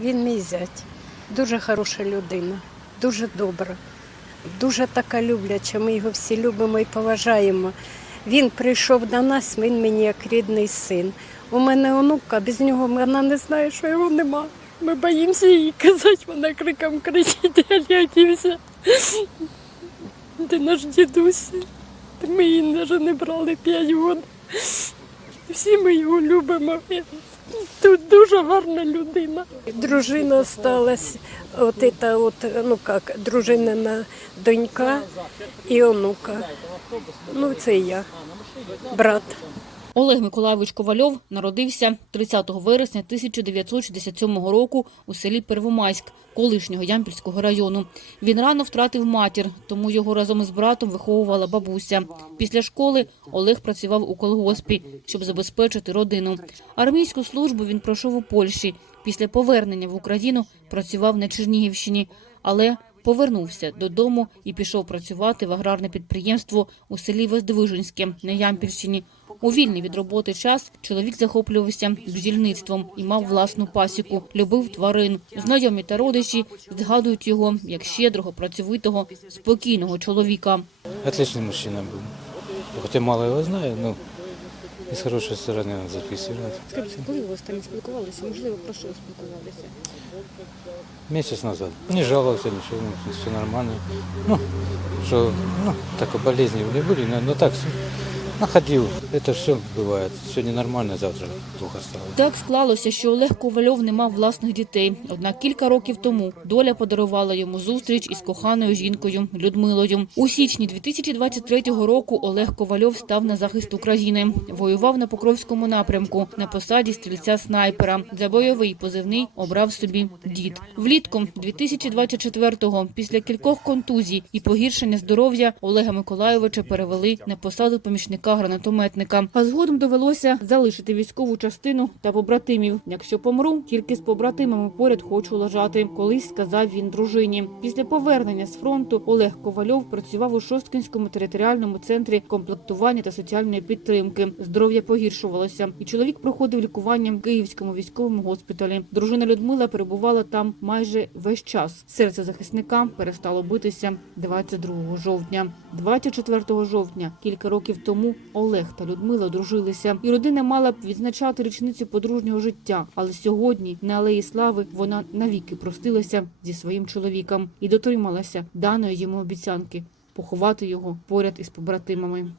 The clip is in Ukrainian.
Він мій зять. Дуже хороша людина, дуже добра, дуже така любляча. Ми його всі любимо і поважаємо. Він прийшов до нас, він мені як рідний син. У мене онука, без нього вона не знає, що його нема. Ми боїмося їй казати, вона криком кричить, я глядівся. Ти наш дідусь. Ми її навіть не брали 5 років. Всі ми його любимо. Тут дуже гарна людина. Дружина сталася, от это от, ну як, дружинина донька і онука. Ну, це я, брат. Олег Миколайович Ковальов народився 30 вересня 1967 року у селі Первомайськ, колишнього Ямпільського району. Він рано втратив матір, тому його разом із братом виховувала бабуся. Після школи Олег працював у колгоспі, щоб забезпечити родину. Армійську службу він пройшов у Польщі. Після повернення в Україну працював на Чернігівщині, але повернувся додому і пішов працювати в аграрне підприємство у селі Воздвиженське на Ямпільщині. У вільний від роботи час чоловік захоплювався бджільництвом і мав власну пасіку, любив тварин. Знайомі та родичі згадують його як щедрого, працьовитого, спокійного чоловіка. Отличный мужчина был. Хотя мало его знаю, но из хорошей стороны он записывает. Скажіть, коли ви останнє спілкувалися? Можливо, про що спілкувалися? Месяц назад. Не жаловался, ничего, ну, все нормально. Ну, что, ну, так болезни не были, но, но так, находил. Это все бывает. Сегодня нормально, завтра плохо стало. Так склалося, що Олег Ковальов не мав власних дітей. Однак кілька років тому доля подарувала йому зустріч із коханою жінкою Людмилою. У січні 2023 року Олег Ковальов став на захист України. Воював на Покровському напрямку на посаді стрільця снайпера. За бойовий позивний обрав собі дід. Влітку 2024-го, після кількох контузій і погіршення здоров'я, Олега Миколайовича перевели на посаду помічника гранатометника. А згодом довелося залишити військову частину та побратимів. Якщо помру, тільки з побратимами поряд хочу лежати. Колись сказав він дружині. Після повернення з фронту Олег Ковальов працював у Шосткинському територіальному центрі комплектування та соціальної підтримки. Здоров'я погіршувалося, і чоловік проходив лікування в Київському військовому госпіталі. Дружина Людмила перебувала там майже весь час. Серце захисника перестало битися 22 жовтня. 24 жовтня, кілька років тому, Олег та Людмила одружилися, і родина мала б відзначати річницю подружнього життя. Але сьогодні на алеї слави вона навіки простилася зі своїм чоловіком і дотрималася даної йому обіцянки поховати його поряд із побратимами.